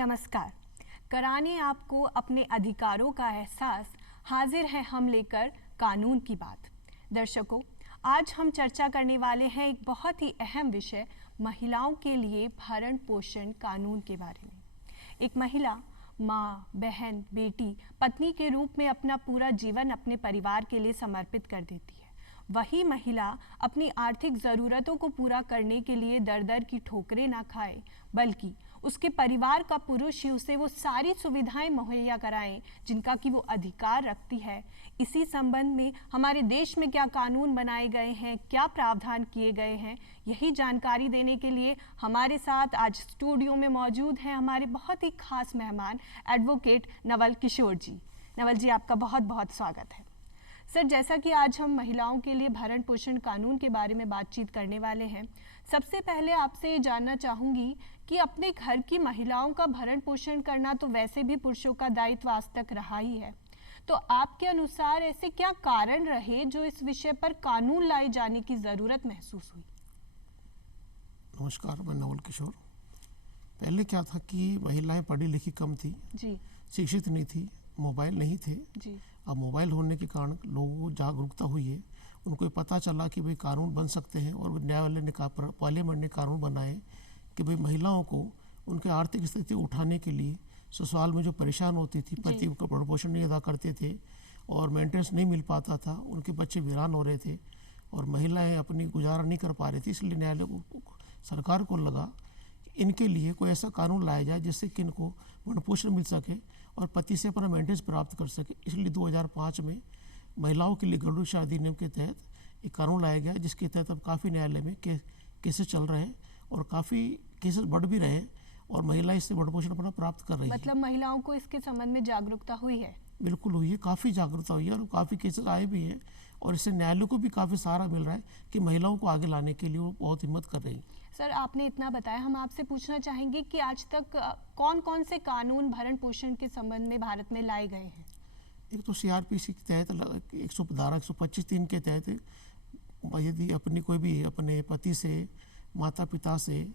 नमस्कार। कराने आपको अपने अधिकारों का एहसास, हाजिर है हम लेकर कानून की बात। दर्शकों, आज हम चर्चा करने वाले हैं एक बहुत ही अहम विषय, महिलाओं के लिए भरण पोषण कानून के बारे में। एक महिला माँ, बहन, बेटी, पत्नी के रूप में अपना पूरा जीवन अपने परिवार के लिए समर्पित कर देती है। वही महिला अपनी आर्थिक ज़रूरतों को पूरा करने के लिए दर दर की ठोकरें ना खाए, बल्कि उसके परिवार का पुरुष ही उसे वो सारी सुविधाएं मुहैया कराएं जिनका कि वो अधिकार रखती है। इसी संबंध में हमारे देश में क्या कानून बनाए गए हैं, क्या प्रावधान किए गए हैं, यही जानकारी देने के लिए हमारे साथ आज स्टूडियो में मौजूद हैं हमारे बहुत ही खास मेहमान एडवोकेट नवल किशोर जी। नवल जी, आपका बहुत बहुत स्वागत है। सर, जैसा कि आज हम महिलाओं के लिए भरण पोषण कानून के बारे में बातचीत करने वाले हैं, सबसे पहले आपसे ये जानना चाहूँगी कि अपने घर की महिलाओं का भरण पोषण करना तो वैसे भी पुरुषों का दायित्व आज तक रहा ही है, तो आपके अनुसार ऐसे क्या कारण रहे जो इस विषय पर कानून लाए जाने की ज़रूरत महसूस हुई? नमस्कार, मैं नवल किशोर। पहले क्या था कि महिलाएं पढ़ी लिखी कम थी जी, शिक्षित नहीं थी, मोबाइल नहीं थे जी। अब मोबाइल होने के कारण लोगों को जागरूकता हुई है, उनको पता चला कि भाई कानून बन सकते हैं और न्यायालय ने पार्लियामेंट ने कानून बनाए कि भाई महिलाओं को उनके आर्थिक स्थिति उठाने के लिए ससुराल में जो परेशान होती थी, पति का भरण पोषण नहीं अदा करते थे और मेंटेनेंस नहीं मिल पाता था, उनके बच्चे वीरान हो रहे थे और महिलाएं अपनी गुजारा नहीं कर पा रही थी, इसलिए न्यायालय को सरकार को लगा कि इनके लिए कोई ऐसा कानून लाया जाए जिससे कि इनको भरण पोषण मिल सके और पति से अपना मेंटेनेंस प्राप्त कर सके। इसलिए 2005 में महिलाओं के लिए घरेलू शिक्षा अधिनियम के तहत एक कानून लाया गया, जिसके तहत अब काफ़ी न्यायालय में केसेस चल रहे हैं और काफ़ी केसेस बढ़ भी रहे हैं और महिला इससे भरण पोषण अपना प्राप्त कर रही है। मतलब महिलाओं को इसके संबंध में जागरूकता हुई है? बिल्कुल हुई है, काफ़ी जागरूकता हुई है और काफ़ी केसेस आए भी हैं और इससे न्यायालय को भी काफ़ी सहारा मिल रहा है कि महिलाओं को आगे लाने के लिए वो बहुत हिम्मत कर रही है। सर, आपने इतना बताया, हम आपसे पूछना चाहेंगे कि आज तक कौन कौन से कानून भरण पोषण के संबंध में भारत में लाए गए हैं? एक तो CRPC के तहत 125(3) के तहत यदि अपनी कोई भी अपने पति से, माता पिता से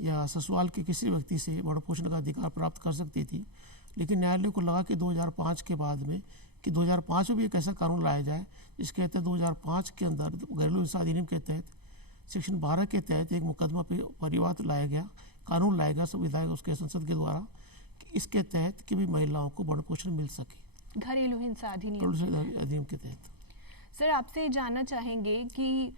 या ससुराल के किसी व्यक्ति से भरण पोषण का अधिकार प्राप्त कर सकती थी, लेकिन न्यायालय को लगा कि 2005 के बाद में कि 2005 में भी एक ऐसा कानून लाया जाए जिसके तहत 2005 के अंदर घरेलू हिंसा अधिनियम के तहत सेक्शन 12 के तहत एक मुकदमा परिवाद लाया गया, कानून लाया गया विधायक उसके संसद के द्वारा कि इसके तहत कि भी महिलाओं को भरण पोषण मिल सके, घरेलू हिंसा अधिनियम के तहत। सर, आपसे जानना चाहेंगे कि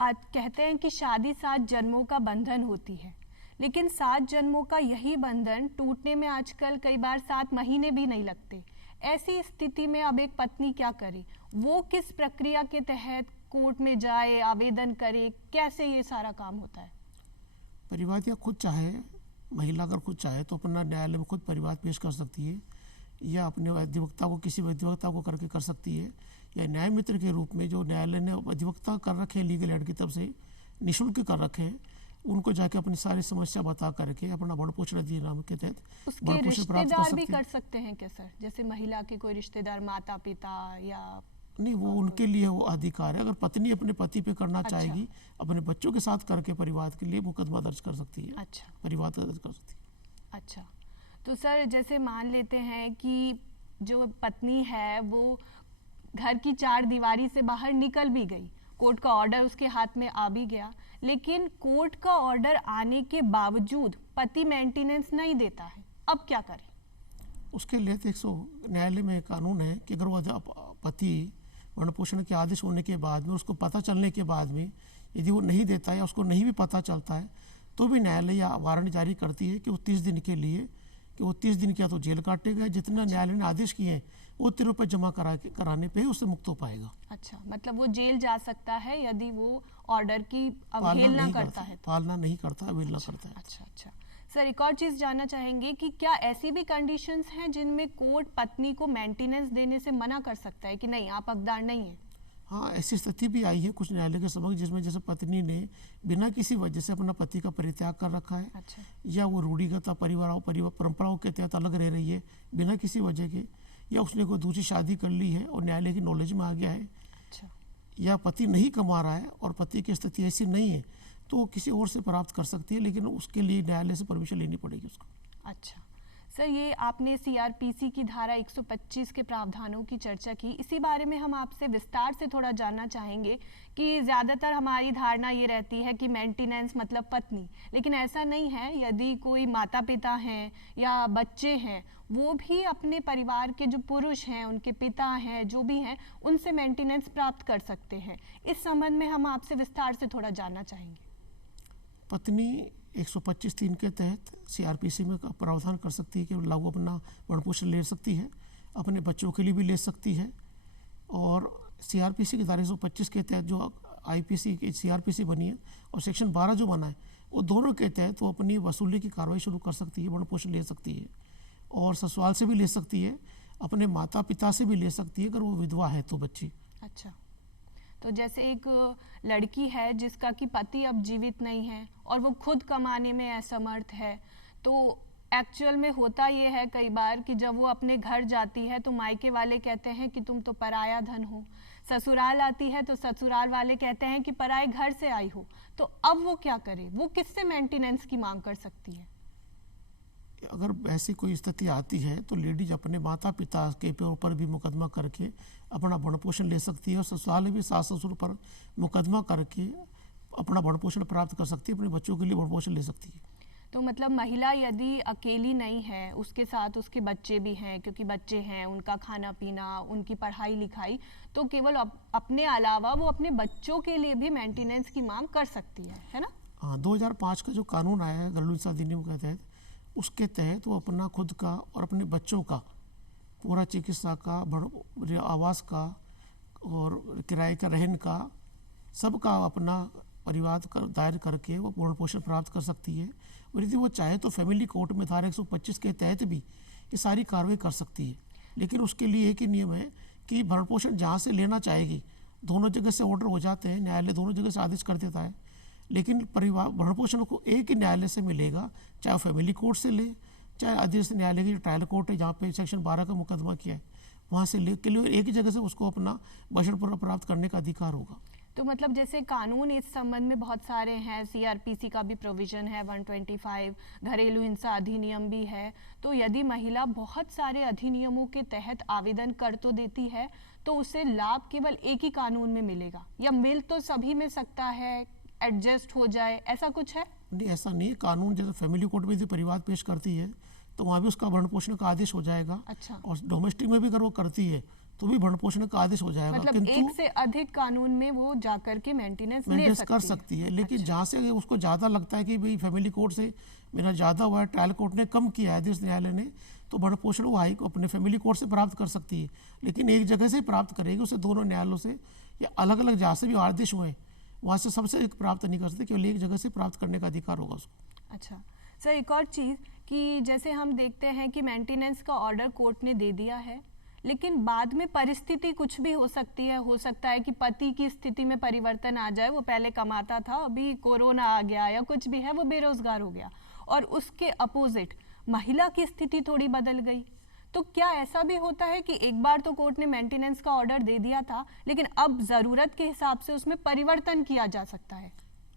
आज कहते हैं कि शादी 7 जन्मों का बंधन होती है, लेकिन 7 जन्मों का यही बंधन टूटने में आजकल कई बार 7 महीने भी नहीं लगते। ऐसी स्थिति में अब एक पत्नी क्या करे? वो किस प्रक्रिया के तहत कोर्ट में जाए, आवेदन करे, कैसे ये सारा काम होता है? परिवाद या खुद चाहे, महिला अगर खुद चाहे तो अपना न्यायालय में खुद परिवाद पेश कर सकती है या अपने अधिवक्ता को, किसी अधिवक्ता को करके कर सकती है या न्याय मित्र के रूप में जो न्यायालय ने अधिवक्ता कर रखे हैं लीगल एड की तरफ से निःशुल्क कर रखे हैं, उनको जाके अपनी सारी समस्या बता करके अपना भरण पोषण अधिनियम के तहत भरण पोषण प्राप्त कर सकते हैं। भी कर सकते हैं क्या सर? जैसे महिला के कोई रिश्तेदार, माता पिता या नहीं, वो उनके लिए वो अधिकार है। अगर पत्नी अपने पति पे करना चाहेगी, अपने बच्चों के साथ करके परिवार के लिए मुकदमा दर्ज कर सकती है। अच्छा, परिवार दर्ज कर सकती है। अच्छा, तो सर जैसे मान लेते हैं कि जो पत्नी है वो घर की 4 दीवारी से बाहर निकल भी गई, कोर्ट का ऑर्डर उसके हाथ में आ भी गया, लेकिन कोर्ट का ऑर्डर आने के बावजूद पति मेंटेनेंस नहीं देता है, अब क्या करें? उसके लिए न्यायालय में कानून है कि अगर वो पति भरण पोषण के आदेश होने के बाद में, उसको पता चलने के बाद में यदि वो नहीं देता है या उसको नहीं भी पता चलता है, तो भी न्यायालय या वारंट जारी करती है कि वो 30 दिन के लिए कि वो 30 दिन क्या तो जेल काटेगा, जितना न्यायालय ने आदेश किए हैं वो 30 रुपये जमा कराने पे उससे मुक्त हो पाएगा। अच्छा, मतलब वो जेल जा सकता है यदि वो ऑर्डर की अवहेलना करता है, पालना नहीं करता, अवहेलना करता है। अच्छा अच्छा। सर, एक और चीज़ जानना चाहेंगे कि क्या ऐसी भी कंडीशंस हैं जिनमें कोर्ट पत्नी को मेंटेनेंस देने से मना कर सकता है कि नहीं, आप हकदार नहीं हैं? हाँ, ऐसी स्थिति भी आई है कुछ न्यायालय के समक्ष जिसमें जैसे पत्नी ने बिना किसी वजह से अपना पति का परित्याग कर रखा है। अच्छा। या वो रूढ़िगत परिवार परंपराओं के तहत अलग रह रही है बिना किसी वजह के, या उसने कोई दूसरी शादी कर ली है और न्यायालय की नॉलेज में आ गया है। अच्छा। या पति नहीं कमा रहा है और पति की स्थिति ऐसी नहीं है तो किसी और से प्राप्त कर सकती है, लेकिन उसके लिए न्यायालय से परमिशन लेनी पड़ेगी उसको। अच्छा सर, ये आपने सीआरपीसी की धारा 125 के प्रावधानों की चर्चा की, इसी बारे में हम आपसे विस्तार से थोड़ा जानना चाहेंगे कि ज़्यादातर हमारी धारणा ये रहती है कि मेंटेनेंस मतलब पत्नी, लेकिन ऐसा नहीं है। यदि कोई माता पिता हैं या बच्चे हैं, वो भी अपने परिवार के जो पुरुष हैं, उनके पिता हैं, जो भी हैं, उनसे मेंटेनेंस प्राप्त कर सकते हैं। इस संबंध में हम आपसे विस्तार से थोड़ा जानना चाहेंगे। पत्नी 125(3) के तहत सीआरपीसी में प्रावधान कर सकती है कि वो अपना भरण पोषण ले सकती है, अपने बच्चों के लिए भी ले सकती है। और सीआरपीसी की धारा 125 के तहत जो आईपीसी की सीआरपीसी बनी है और सेक्शन 12 जो बना है, वो दोनों के तहत वो अपनी वसूली की कार्रवाई शुरू कर सकती है, भरण पोषण ले सकती है और ससुराल से भी ले सकती है, अपने माता पिता से भी ले सकती है अगर वो विधवा है तो बच्ची। अच्छा, तो जैसे एक लड़की है जिसका कि पति अब जीवित नहीं है और वो खुद कमाने में असमर्थ है, तो एक्चुअल में होता ये है कई बार कि जब वो अपने घर जाती है तो मायके वाले कहते हैं कि तुम तो पराया धन हो, ससुराल आती है तो ससुराल वाले कहते हैं कि पराए घर से आई हो, तो अब वो क्या करे? वो किससे मेंटेनेंस की मांग कर सकती है? अगर ऐसी कोई स्थिति आती है तो लेडीज अपने माता पिता के ऊपर भी मुकदमा करके अपना भरण पोषण ले सकती है और ससुराल में भी सास ससुर पर मुकदमा करके अपना भरण पोषण प्राप्त कर सकती है, अपने बच्चों के लिए भरण पोषण ले सकती है। तो मतलब महिला यदि अकेली नहीं है, उसके साथ उसके बच्चे भी हैं, क्योंकि बच्चे हैं, उनका खाना पीना, उनकी पढ़ाई लिखाई, तो केवल अपने अलावा वो अपने बच्चों के लिए भी मेंटेनेंस की मांग कर सकती है ना? हाँ, 2005 का जो कानून आया है घरेलू हिंसा अधिनियम के तहत, उसके तहत वो अपना खुद का और अपने बच्चों का पूरा चिकित्सा का, आवास का और किराए का, रहन का, सबका अपना परिवार कर दायर करके वो भरण पोषण प्राप्त कर सकती है। और यदि वो चाहे तो फैमिली कोर्ट में धारा 125 के तहत भी ये सारी कार्रवाई कर सकती है, लेकिन उसके लिए एक ही नियम है कि भरण पोषण जहाँ से लेना चाहेगी, दोनों जगह से ऑर्डर हो जाते हैं, न्यायालय दोनों जगह से आदेश कर देता है, लेकिन परिवार भरण पोषण को एक ही न्यायालय से मिलेगा, चाहे वो फैमिली कोर्ट से ले, चाहे आदेश न्यायालय की जो ट्रायल कोर्ट है जहाँ पे सेक्शन 12 का मुकदमा किया है वहाँ से ले के लिए एक ही जगह से उसको अपना भरण प्राप्त करने का अधिकार होगा। तो मतलब जैसे कानून इस संबंध में बहुत सारे हैं, सीआरपीसी का भी प्रोविजन है 125, घरेलू हिंसा अधिनियम भी है, तो यदि महिला बहुत सारे अधिनियमों के तहत आवेदन कर तो देती है तो उसे लाभ केवल एक ही कानून में मिलेगा, या मिल तो सभी में सकता है, एडजस्ट हो जाए, ऐसा कुछ है? नहीं, ऐसा नहीं। कानून जैसे फैमिली कोर्ट में यदि परिवार पेश करती है तो वहाँ भी उसका भरण पोषण का आदेश हो जाएगा। अच्छा। और डोमेस्टिक में भी अगर वो करती है तो भी भरण पोषण का आदेश हो जाएगा। मतलब एक से अधिक कानून में वो जाकर के मेंटेनेंस कर सकती है, लेकिन जहाँ से उसको ज़्यादा लगता है कि भाई फैमिली कोर्ट से मेरा ज़्यादा हुआ है, ट्रायल कोर्ट ने कम किया है, आदेश न्यायालय ने, तो भरण पोषण वो हाई अपने फैमिली कोर्ट से प्राप्त कर सकती है, लेकिन एक जगह से प्राप्त करेगी, उसे दोनों न्यायालयों से या अलग अलग जहाँ से भी आदेश हुए वहाँ से सबसे प्राप्त नहीं कर सकते, केवल एक जगह से प्राप्त करने का अधिकार होगा उसको। अच्छा सर, एक और चीज़ कि जैसे हम देखते हैं कि मेंटेनेंस का ऑर्डर कोर्ट ने दे दिया है, लेकिन बाद में परिस्थिति कुछ भी हो सकती है, हो सकता है कि पति की स्थिति में परिवर्तन आ जाए, वो पहले कमाता था, अभी कोरोना आ गया या कुछ भी है, वो बेरोजगार हो गया, और उसके अपोजिट महिला की स्थिति थोड़ी बदल गई, तो क्या ऐसा भी होता है कि एक बार तो कोर्ट ने मेंटेनेंस का ऑर्डर दे दिया था, लेकिन अब जरूरत के हिसाब से उसमें परिवर्तन किया जा सकता है?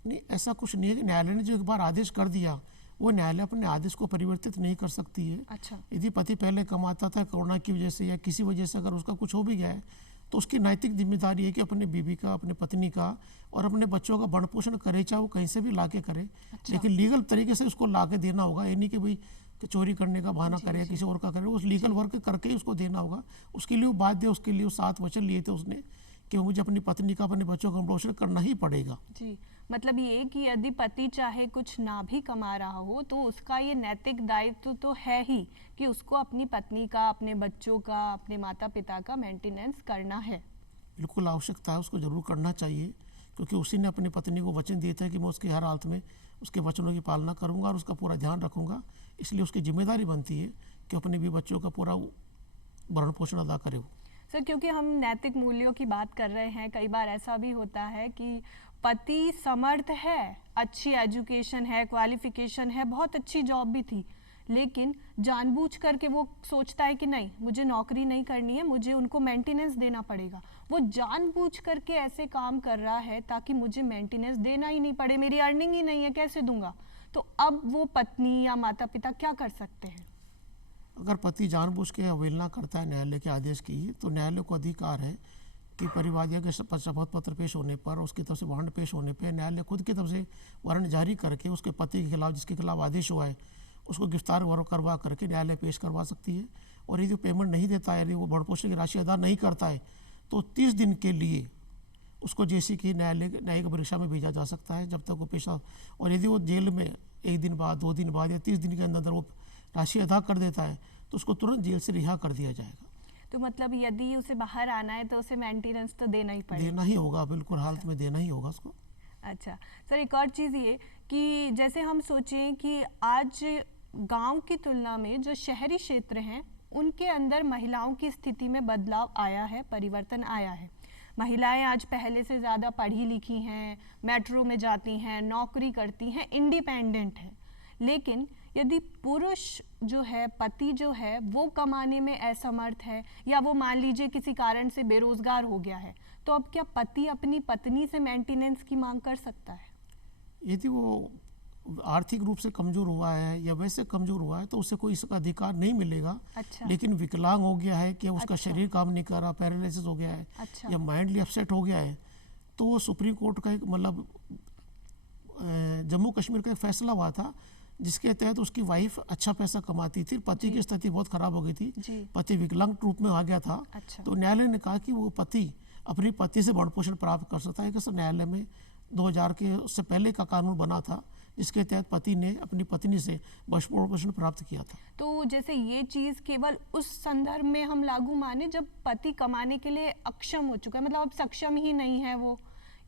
नहीं, ऐसा कुछ नहीं है। न्यायालय ने जो एक बार आदेश कर दिया वो न्यायालय अपने आदेश को परिवर्तित नहीं कर सकती है। अच्छा। यदि पति पहले कमाता था, कोरोना की वजह से या किसी वजह से अगर उसका कुछ हो भी गया है तो उसकी नैतिक जिम्मेदारी है कि अपने बीवी का, अपने पत्नी का और अपने बच्चों का भरण पोषण करे, चाहे वो कहीं से भी ला के करे। अच्छा। लेकिन लीगल तरीके से उसको ला के देना होगा, ये नहीं कि भाई चोरी करने का बहाना करे, किसी और का करे, उस लीगल वर्क करके ही उसको देना होगा। उसके लिए वो बाध्य, उसके लिए 7 वचन लिए थे उसने कि मुझे अपनी पत्नी का, अपने बच्चों का पोषण करना ही पड़ेगा। जी, मतलब ये कि यदि पति चाहे कुछ ना भी कमा रहा हो तो उसका ये नैतिक दायित्व तो है ही कि उसको अपनी पत्नी का, अपने बच्चों का, अपने माता पिता का मेंटेनेंस करना है। बिल्कुल आवश्यकता है, उसको जरूर करना चाहिए, क्योंकि उसी ने अपनी पत्नी को वचन दिया था कि मैं उसकी हर हालत में उसके वचनों की पालना करूंगा और उसका पूरा ध्यान रखूंगा। इसलिए उसकी जिम्मेदारी बनती है कि अपने भी बच्चों का पूरा भरण पोषण अदा करे। सर, क्योंकि हम नैतिक मूल्यों की बात कर रहे हैं, कई बार ऐसा भी होता है कि पति समर्थ है, अच्छी एजुकेशन है, क्वालिफिकेशन है, बहुत अच्छी जॉब भी थी, लेकिन जानबूझ करके वो सोचता है कि नहीं, मुझे नौकरी नहीं करनी है, मुझे उनको मेंटेनेंस देना पड़ेगा। वो जानबूझ करके ऐसे काम कर रहा है ताकि मुझे मेंटेनेंस देना ही नहीं पड़े, मेरी अर्निंग ही नहीं है, कैसे दूंगा? तो अब वो पत्नी या माता पिता क्या कर सकते हैं? अगर पति जानबूझ के अवहेलना करता है न्यायालय के आदेश की, तो न्यायालय को अधिकार है कि परिवादियों के शपथ पत्र पेश होने पर, उसकी तरफ से वारंट पेश होने पर न्यायालय खुद की तरफ से वारंट जारी करके उसके पति के खिलाफ, जिसके खिलाफ आदेश हुआ है, उसको गिरफ्तार करवा करके न्यायालय पेश करवा सकती है। और यदि पेमेंट नहीं देता है, यदि वो भरण पोषण की राशि अदा नहीं करता है, तो 30 दिन के लिए उसको जैसे कि न्यायिक परीक्षा में भेजा जा सकता है जब तक वो पेशा। और यदि वो जेल में 1 दिन बाद, 2 दिन बाद या 30 दिन के अंदर वो राशि अदा कर देता है, तो उसको तुरंत जेल से रिहा कर दिया जाएगा। तो मतलब यदि उसे बाहर आना है तो उसे मेंटेनेंस तो देना ही पड़ेगा? देना ही होगा, बिल्कुल हालत में देना ही होगा उसको। अच्छा सर, एक और चीज़ ये कि जैसे हम सोचें कि आज गांव की तुलना में जो शहरी क्षेत्र हैं उनके अंदर महिलाओं की स्थिति में बदलाव आया है, परिवर्तन आया है। महिलाएं आज पहले से ज़्यादा पढ़ी लिखी हैं, मेट्रो में जाती हैं, नौकरी करती हैं, इंडिपेंडेंट हैं। लेकिन यदि पुरुष जो है, पति जो है, वो कमाने में असमर्थ है या वो मान लीजिए किसी कारण से बेरोजगार हो गया है, तो अब क्या पति अपनी पत्नी से मेंटेनेंस की मांग कर सकता है? यदि वो आर्थिक रूप से कमजोर हुआ है या वैसे कमजोर हुआ है तो उसे कोई इसका अधिकार नहीं मिलेगा। अच्छा। लेकिन विकलांग हो गया है कि उसका अच्छा। शरीर काम नहीं कर रहा, पैरालिसिस हो गया है, अच्छा। या माइंडली अपसेट हो गया है, तो वो सुप्रीम कोर्ट का एक मतलब जम्मू कश्मीर का एक फैसला हुआ था जिसके तहत उसकी वाइफ अच्छा पैसा कमाती थी, पति की स्थिति बहुत खराब हो गई थी, पति विकलांग रूप में आ गया था। अच्छा। तो न्यायालय ने कहा कि वो पति अपनी पत्नी से भरण पोषण प्राप्त कर सकता है। कि न्यायालय में 2000 के उससे पहले का कानून बना था जिसके तहत पति ने अपनी पत्नी से भरण पोषण प्राप्त किया था। तो जैसे ये चीज़ केवल उस संदर्भ में हम लागू माने जब पति कमाने के लिए अक्षम हो चुका है, मतलब अब सक्षम ही नहीं है वो,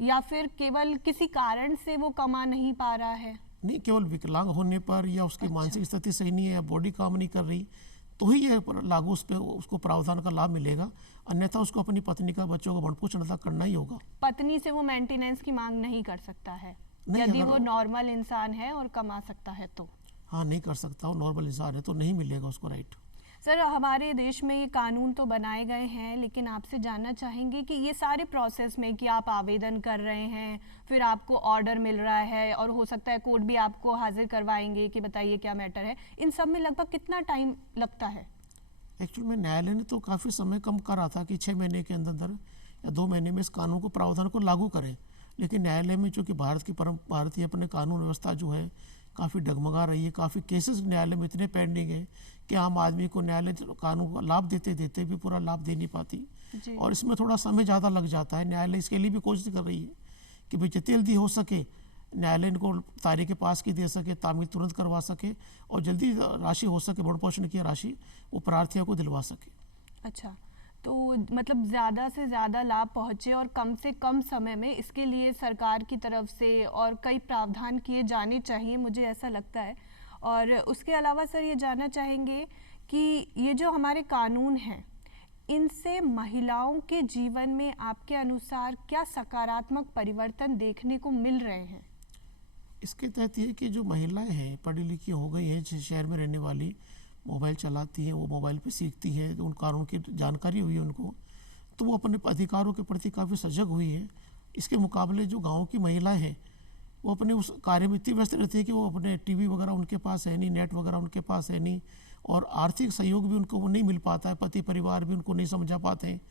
या फिर केवल किसी कारण से वो कमा नहीं पा रहा है? नहीं, केवल विकलांग होने पर या उसकी अच्छा। मानसिक स्थिति सही नहीं है या बॉडी काम नहीं कर रही तो ही ये लागू उस पर उसको प्रावधान का लाभ मिलेगा, अन्यथा उसको अपनी पत्नी का, बच्चों का भरण पोषण अदा करना ही होगा। पत्नी से वो मेंटेनेंस की मांग नहीं कर सकता है नहीं, यदि वो नॉर्मल इंसान है और कमा सकता है तो? हाँ, नहीं कर सकता, वो नॉर्मल इंसान है तो नहीं मिलेगा उसको राइट। सर, हमारे देश में ये कानून तो बनाए गए हैं, लेकिन आपसे जानना चाहेंगे कि ये सारे प्रोसेस में कि आप आवेदन कर रहे हैं, फिर आपको ऑर्डर मिल रहा है और हो सकता है कोर्ट भी आपको हाजिर करवाएंगे कि बताइए क्या मैटर है, इन सब में लगभग कितना टाइम लगता है? एक्चुअली में न्यायालय ने तो काफ़ी समय कम करा था कि 6 महीने के अंदर या 2 महीने में इस कानून को, प्रावधान को लागू करें। लेकिन न्यायालय में चूँकि भारतीय अपने कानून व्यवस्था जो है काफ़ी डगमगा रही है, काफ़ी केसेस न्यायालय में इतने पेंडिंग है कि आम आदमी को न्यायालय कानून का लाभ देते देते भी पूरा लाभ दे नहीं पाती, और इसमें थोड़ा समय ज़्यादा लग जाता है। न्यायालय इसके लिए भी कोशिश कर रही है कि भाई जितनी जल्दी हो सके न्यायालय इनको तारीख पास की दे सके, तामील तुरंत करवा सके और जल्दी राशि हो सके, भरण पोषण की राशि वो प्रार्थियों को दिलवा सके। अच्छा, तो मतलब ज़्यादा से ज़्यादा लाभ पहुँचे और कम से कम समय में, इसके लिए सरकार की तरफ से और कई प्रावधान किए जाने चाहिए, मुझे ऐसा लगता है। और उसके अलावा सर ये जानना चाहेंगे कि ये जो हमारे कानून हैं, इनसे महिलाओं के जीवन में आपके अनुसार क्या सकारात्मक परिवर्तन देखने को मिल रहे हैं? इसके तहत ये कि जो महिलाएं हैं, पढ़ी लिखी हो गई हैं, शहर में रहने वाली, मोबाइल चलाती हैं, वो मोबाइल पे सीखती हैं, उन कानून की जानकारी हुई है उनको, तो वो अपने अधिकारों के प्रति काफ़ी सजग हुई है। इसके मुकाबले जो गांव की महिलाएं हैं वो अपने उस कार्य में इतनी व्यस्त रहती है कि वो अपने टीवी वगैरह उनके पास है नहीं, नेट वगैरह उनके पास है नहीं, और आर्थिक सहयोग भी उनको वो नहीं मिल पाता है, पति परिवार भी उनको नहीं समझा पाते हैं।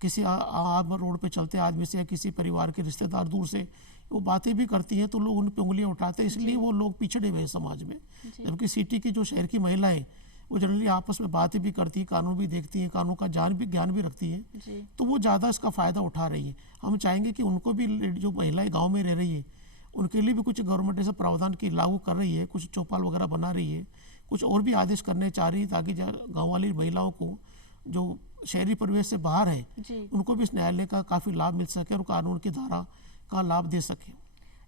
किसी आम रोड पे चलते आदमी से या किसी परिवार के रिश्तेदार दूर से वो बातें भी करती हैं तो लोग उन पे उंगलियां उठाते हैं, इसलिए वो लोग पिछड़े हुए हैं समाज में। जबकि सिटी की जो शहर की महिलाएं वो जनरली आपस में बातें भी करती हैं, कानून भी देखती हैं, कानून का ज्ञान भी रखती हैं, तो वो ज़्यादा इसका फ़ायदा उठा रही है। हम चाहेंगे कि उनको भी, जो महिलाएं गाँव में रह रही है उनके लिए भी कुछ गवर्नमेंट ऐसा प्रावधान की लागू कर रही है, कुछ चौपाल वगैरह बना रही है, कुछ और भी आदेश करने चाह रही है ताकि गाँव वाली महिलाओं को जो शहरी परिवेश से बाहर है उनको भी इस न्यायालय का काफ़ी लाभ मिल सके और कानून की धारा का लाभ दे सके।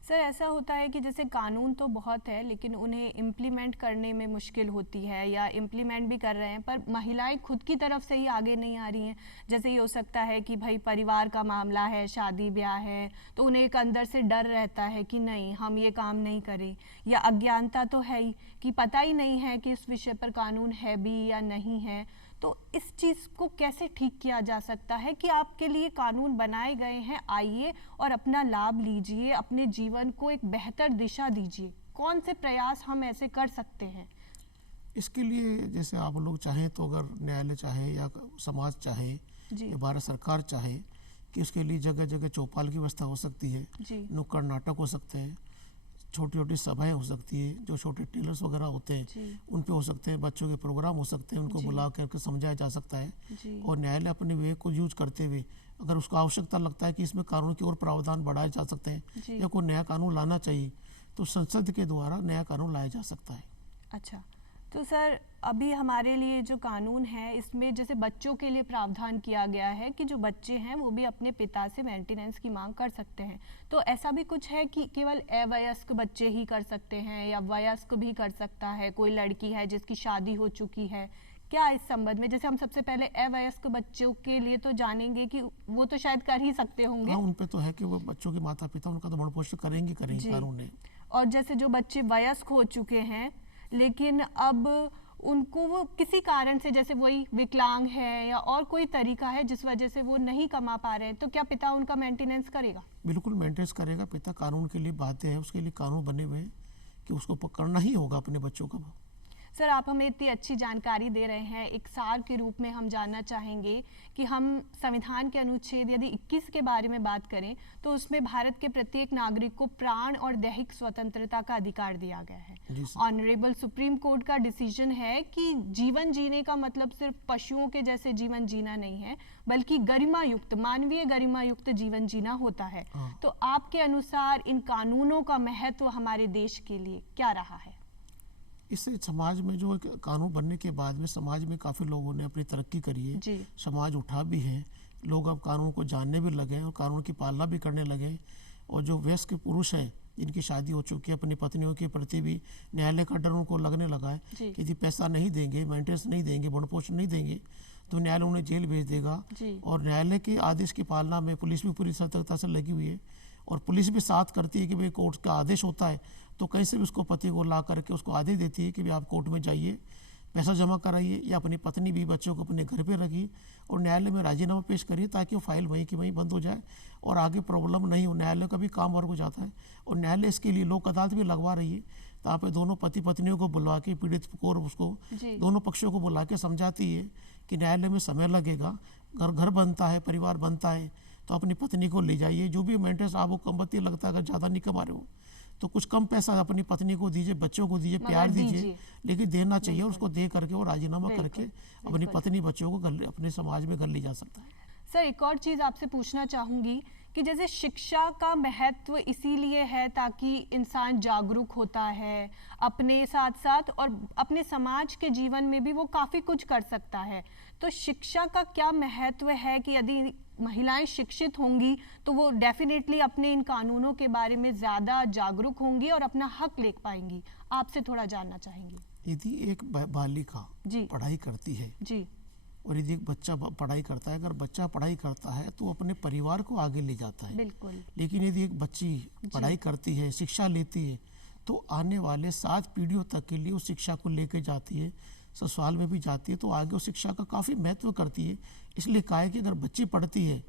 सर, ऐसा होता है कि जैसे कानून तो बहुत है लेकिन उन्हें इम्प्लीमेंट करने में मुश्किल होती है, या इम्प्लीमेंट भी कर रहे हैं पर महिलाएं खुद की तरफ से ही आगे नहीं आ रही हैं। जैसे ये हो सकता है कि भाई परिवार का मामला है, शादी ब्याह है, तो उन्हें एक अंदर से डर रहता है कि नहीं हम ये काम नहीं करें, या अज्ञानता तो है ही कि पता ही नहीं है कि इस विषय पर कानून है भी या नहीं है। तो इस चीज़ को कैसे ठीक किया जा सकता है कि आपके लिए कानून बनाए गए हैं, आइए और अपना लाभ लीजिए, अपने जीवन को एक बेहतर दिशा दीजिए? कौन से प्रयास हम ऐसे कर सकते हैं? इसके लिए जैसे आप लोग चाहें तो अगर न्यायालय चाहे या समाज चाहे या भारत सरकार चाहे कि उसके लिए जगह जगह चौपाल की व्यवस्था हो सकती है, नुक्कड़ नाटक हो सकते हैं, छोटी छोटी सभाएं हो सकती है, जो छोटे टेलर्स वगैरह होते हैं उन पे हो सकते हैं, बच्चों के प्रोग्राम हो सकते हैं, उनको बुला करके समझाया जा सकता है। और न्यायालय अपने विवेक को यूज करते हुए अगर उसको आवश्यकता लगता है कि इसमें कानून की और प्रावधान बढ़ाए जा सकते हैं या कोई नया कानून लाना चाहिए तो संसद के द्वारा नया कानून लाया जा सकता है। अच्छा, तो सर अभी हमारे लिए जो कानून है इसमें जैसे बच्चों के लिए प्रावधान किया गया है कि जो बच्चे हैं वो भी अपने पिता से मेंटेनेंस की मांग कर सकते हैं, तो ऐसा भी कुछ है कि केवल अवयस्क बच्चे ही कर सकते हैं या वयस्क भी कर सकता है? कोई लड़की है जिसकी शादी हो चुकी है, क्या इस संबंध में, जैसे हम सबसे पहले अवयस्क बच्चों के लिए तो जानेंगे कि वो तो शायद कर ही सकते होंगे। हाँ, उन पे तो है कि वो बच्चों के माता पिता उनका तो भरण पोषण करेंगे कानून ने। और जैसे जो बच्चे वयस्क हो चुके हैं लेकिन अब उनको वो किसी कारण से जैसे वही विकलांग है या और कोई तरीका है जिस वजह से वो नहीं कमा पा रहे हैं, तो क्या पिता उनका मेंटेनेंस करेगा? बिल्कुल मेंटेनेंस करेगा पिता, कानून के लिए बाध्य है, उसके लिए कानून बने हुए हैं कि उसको पकड़ना ही होगा अपने बच्चों का। सर आप हमें इतनी अच्छी जानकारी दे रहे हैं, एक सार के रूप में हम जानना चाहेंगे कि हम संविधान के अनुच्छेद यदि 21 के बारे में बात करें तो उसमें भारत के प्रत्येक नागरिक को प्राण और दैहिक स्वतंत्रता का अधिकार दिया गया है। ऑनरेबल सुप्रीम कोर्ट का डिसीजन है कि जीवन जीने का मतलब सिर्फ पशुओं के जैसे जीवन जीना नहीं है बल्कि गरिमा युक्त, मानवीय गरिमा युक्त जीवन जीना होता है। तो आपके अनुसार इन कानूनों का महत्व हमारे देश के लिए क्या रहा है? इससे समाज में जो एक कानून बनने के बाद में समाज में काफ़ी लोगों ने अपनी तरक्की करी है, समाज उठा भी है, लोग अब कानून को जानने भी लगे और कानून की पालना भी करने लगे। और जो वयस्क पुरुष हैं जिनकी शादी हो चुकी है, अपनी पत्नियों के प्रति भी न्यायालय का डर उनको लगने लगा है कि यदि पैसा नहीं देंगे, मेंटेनेंस नहीं देंगे, भरण पोषण नहीं देंगे तो न्यायालय उन्हें जेल भेज देगा। और न्यायालय के आदेश की पालना में पुलिस भी पूरी सतर्कता से लगी हुई है और पुलिस भी साथ करती है कि भाई कोर्ट का आदेश होता है तो कैसे भी उसको पति को ला करके उसको आदेश देती है कि भाई आप कोर्ट में जाइए, पैसा जमा कराइए या अपनी पत्नी भी बच्चों को अपने घर पे रखिए और न्यायालय में राजीनामा पेश करिए ताकि वो फाइल वहीं की वहीं बंद हो जाए और आगे प्रॉब्लम नहीं हो। न्यायालय का भी काम वर्ग हो जाता है और न्यायालय इसके लिए लोक अदालत भी लगवा रही है। तो आप दोनों पति पत्नियों को बुलवा के, पीड़ित को और उसको दोनों पक्षों को बुला के समझाती है कि न्यायालय में समय लगेगा, घर बनता है, परिवार बनता है, तो अपनी पत्नी को ले जाइए, जो भी मेंटेनेंस आपको कम बत्ती लगता है, अगर ज़्यादा नहीं कमा रहे हो तो कुछ कम पैसा अपनी पत्नी को दीजिए, बच्चों को दीजिए, प्यार दीजिए, लेकिन देना चाहिए और उसको दे करके वो राजीनामा करके अपनी पत्नी बच्चों को अपने समाज में घर ले जा सकता है। सर एक और चीज़ आपसे पूछना चाहूँगी कि जैसे शिक्षा का महत्व इसीलिए है ताकि इंसान जागरूक होता है अपने साथ साथ और अपने समाज के जीवन में भी वो काफ़ी कुछ कर सकता है, तो शिक्षा का क्या महत्व है कि यदि महिलाएं शिक्षित होंगी तो वो डेफिनेटली अपने इन कानूनों के बारे में ज़्यादा जागरूक होंगी और अपना हक ले पाएंगी? आपसे थोड़ा जानना चाहेंगे। यदि एक बालिका पढ़ाई करती है और यदि एक बच्चा पढ़ाई करता है, अगर बच्चा पढ़ाई करता है तो अपने परिवार को आगे ले जाता है। बिल्कुल। लेकिन यदि एक बच्ची पढ़ाई करती है, शिक्षा लेती है तो आने वाले 7 पीढ़ियों तक के लिए उस शिक्षा को लेके जाती है, ससुराल में भी जाती है, तो आगे उस शिक्षा का काफ़ी महत्व करती है। इसलिए कहा है कि अगर बच्ची पढ़ती है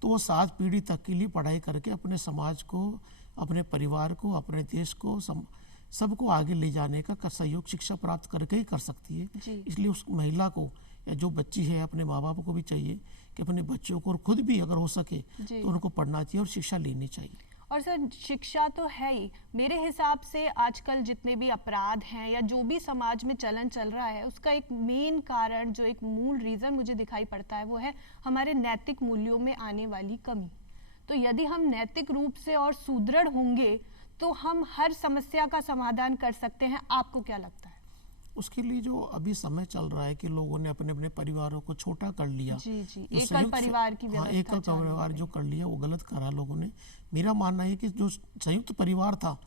तो वो 7 पीढ़ी तक के लिए पढ़ाई करके अपने समाज को, अपने परिवार को, अपने देश को, सबको आगे ले जाने का सहयोग शिक्षा प्राप्त करके ही कर सकती है। इसलिए उस महिला को या जो बच्ची है अपने माँ बाप को भी चाहिए कि अपने बच्चों को और खुद भी अगर हो सके तो उनको पढ़ना चाहिए और शिक्षा लेनी चाहिए। और सर शिक्षा तो है ही, मेरे हिसाब से आजकल जितने भी अपराध हैं या जो भी समाज में चलन चल रहा है उसका एक मेन कारण, जो एक मूल रीज़न मुझे दिखाई पड़ता है वो है हमारे नैतिक मूल्यों में आने वाली कमी। तो यदि हम नैतिक रूप से और सुदृढ़ होंगे तो हम हर समस्या का समाधान कर सकते हैं। आपको क्या लगता है? उसके लिए जो अभी समय चल रहा है कि लोगों ने अपने अपने परिवारों को छोटा कर लिया, एकल परिवार की व्यवस्था, एकल परिवार जो कर लिया वो गलत करा लोगों ने। मेरा मानना है कि जो संयुक्त परिवार था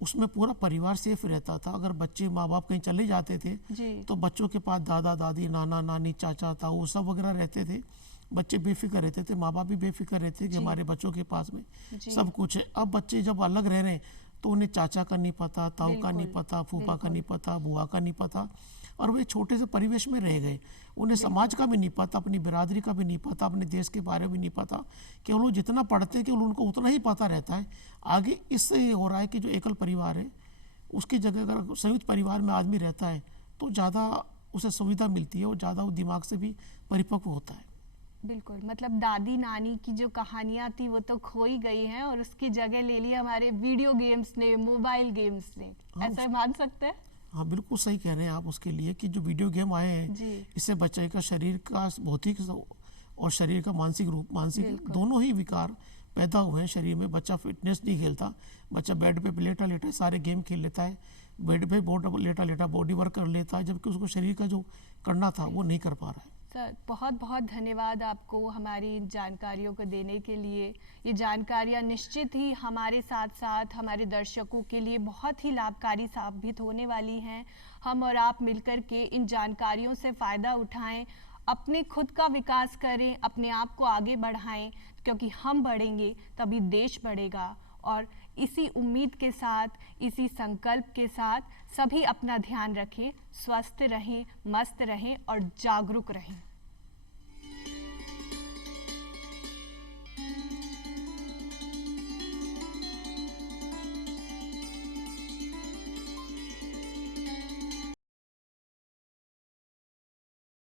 उसमें पूरा परिवार सेफ रहता था। अगर बच्चे माँ बाप कहीं चले जाते थे तो बच्चों के पास दादा दादी, नाना नानी, चाचा ताऊ सब वगैरह रहते थे, बच्चे बेफिक्र रहते थे, माँ बाप भी बेफिक्र रहते कि हमारे बच्चों के पास में सब कुछ है। अब बच्चे जब अलग रह रहे हैं तो उन्हें चाचा का नहीं पता, ताऊ का नहीं पता, फूफा का नहीं पता, बुआ का नहीं पता, और वे छोटे से परिवेश में रह गए। उन्हें समाज का भी नहीं पता, अपनी बिरादरी का भी नहीं पता, अपने देश के बारे में नहीं पता। केवल वो जितना पढ़ते हैं केवल उनको उतना ही पता रहता है। आगे इससे ये हो रहा है कि जो एकल परिवार है उसकी जगह अगर संयुक्त परिवार में आदमी रहता है तो ज़्यादा उसे सुविधा मिलती है और ज़्यादा वो दिमाग से भी परिपक्व होता है। बिल्कुल, मतलब दादी नानी की जो कहानियाँ थी वो तो खो ही गई हैं और उसकी जगह ले ली हमारे वीडियो गेम्स ने, मोबाइल गेम्स ने। हाँ, ऐसा मान सकते हैं? हाँ बिल्कुल सही कह रहे हैं आप उसके लिए कि जो वीडियो गेम आए हैं इससे बच्चे का शरीर का भौतिक और शरीर का मानसिक रूप, मानसिक दोनों ही विकार पैदा हुए हैं शरीर में। बच्चा फिटनेस नहीं खेलता, बच्चा बेड पे लेटा लेटा सारे गेम खेल लेता है, बेड पे लेटा लेटा बॉडी वर्क कर लेता है, जबकि उसको शरीर का जो करना था वो नहीं कर पा रहा है। सर बहुत बहुत धन्यवाद आपको हमारी इन जानकारियों को देने के लिए। ये जानकारियाँ निश्चित ही हमारे साथ साथ हमारे दर्शकों के लिए बहुत ही लाभकारी साबित होने वाली हैं। हम और आप मिलकर के इन जानकारियों से फ़ायदा उठाएं, अपने खुद का विकास करें, अपने आप को आगे बढ़ाएं, क्योंकि हम बढ़ेंगे तभी देश बढ़ेगा। और इसी उम्मीद के साथ, इसी संकल्प के साथ सभी अपना ध्यान रखें, स्वस्थ रहें, मस्त रहें और जागरूक रहें।